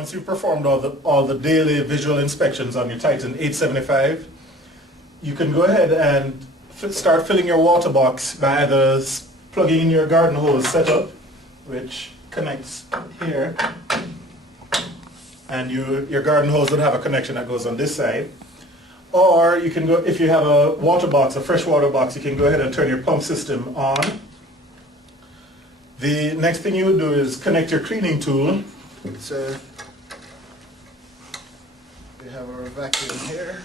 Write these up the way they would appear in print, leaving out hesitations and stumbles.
Once you've performed all the daily visual inspections on your Titan 875, you can go ahead and start filling your water box by either plugging in your garden hose setup, which connects here, and your garden hose would have a connection that goes on this side. Or you can go, if you have a water box, a fresh water box, you can go ahead and turn your pump system on. The next thing you would do is connect your cleaning tool. So we have our vacuum here,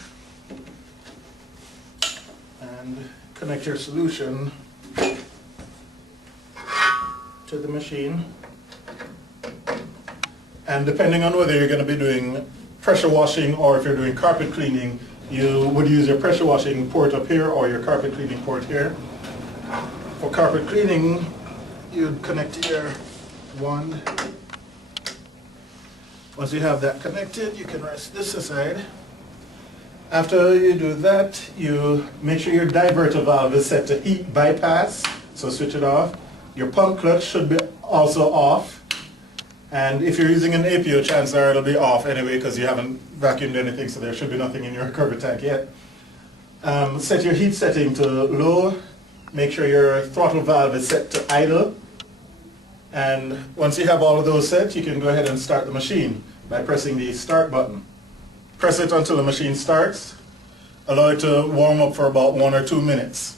and connect your solution to the machine. And depending on whether you're going to be doing pressure washing or if you're doing carpet cleaning, you would use your pressure washing port up here or your carpet cleaning port here. For carpet cleaning, you'd connect your wand. Once you have that connected, you can rest this aside. After you do that, you make sure your diverter valve is set to heat bypass, so switch it off. Your pump clutch should be also off. And if you're using an APO, chances are it'll be off anyway because you haven't vacuumed anything, so there should be nothing in your recovery tank yet. Set your heat setting to low. Make sure your throttle valve is set to idle. And once you have all of those set, you can go ahead and start the machine by pressing the start button. Press it until the machine starts. Allow it to warm up for about 1 or 2 minutes.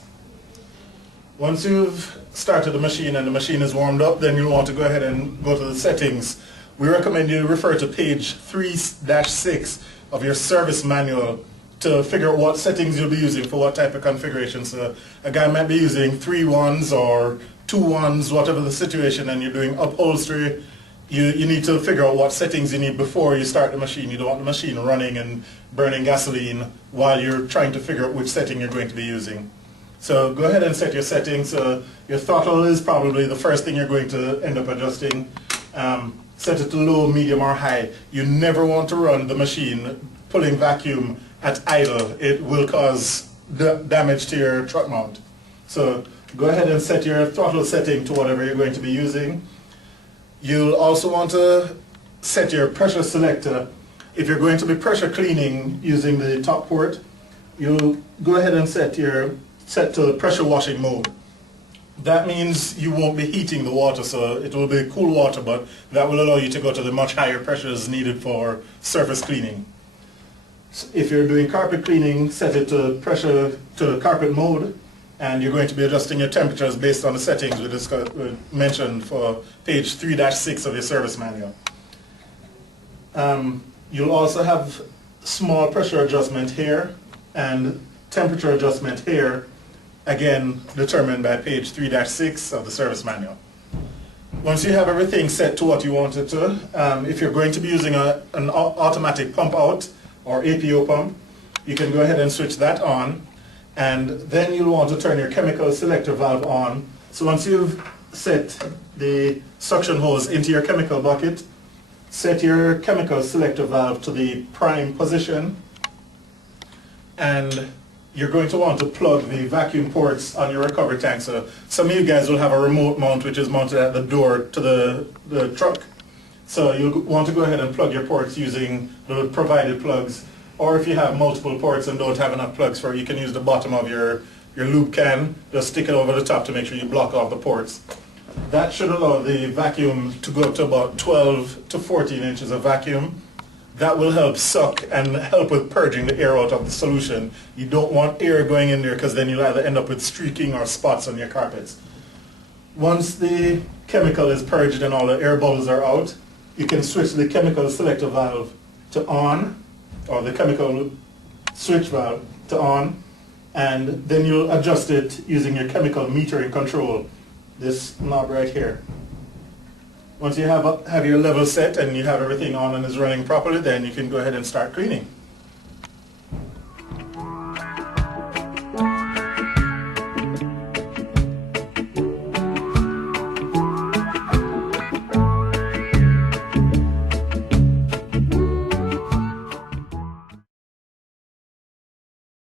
Once you've started the machine and the machine is warmed up, then you'll want to go ahead and go to the settings. We recommend you refer to page 3-6 of your service manual to figure out what settings you'll be using for what type of configuration. So a guy might be using 3 ones or 2 ones, whatever the situation, and you're doing upholstery. You need to figure out what settings you need before you start the machine. You don't want the machine running and burning gasoline while you're trying to figure out which setting you're going to be using. So go ahead and set your settings. Your throttle is probably the first thing you're going to end up adjusting. Set it to low, medium, or high. You never want to run the machine pulling vacuum at idle. It will cause damage to your truck mount. So go ahead and set your throttle setting to whatever you're going to be using. You'll also want to set your pressure selector. If you're going to be pressure cleaning using the top port, you'll go ahead and set to pressure washing mode. That means you won't be heating the water, so it will be cool water, but that will allow you to go to the much higher pressures needed for surface cleaning. If you're doing carpet cleaning, set it to carpet mode, and you're going to be adjusting your temperatures based on the settings we mentioned for page 3-6 of your service manual. You'll also have small pressure adjustment here and temperature adjustment here, again determined by page 3-6 of the service manual. Once you have everything set to what you want it to, if you're going to be using an automatic pump out or APO pump, you can go ahead and switch that on, and then you'll want to turn your chemical selector valve on. So once you've set the suction hose into your chemical bucket, set your chemical selector valve to the prime position, and you're going to want to plug the vacuum ports on your recovery tank. So some of you guys will have a remote mount which is mounted at the door to the truck. So you'll want to go ahead and plug your ports using the provided plugs. Or if you have multiple ports and don't have enough plugs for it, you can use the bottom of your lube can. Just stick it over the top to make sure you block off the ports. That should allow the vacuum to go up to about 12 to 14 inches of vacuum. That will help suck and help with purging the air out of the solution. You don't want air going in there because then you'll either end up with streaking or spots on your carpets. Once the chemical is purged and all the air bubbles are out, you can switch the chemical selector valve to on, or the chemical switch valve to on, and then you'll adjust it using your chemical metering control, this knob right here. Once you have your level set and you have everything on and is running properly, then you can go ahead and start cleaning.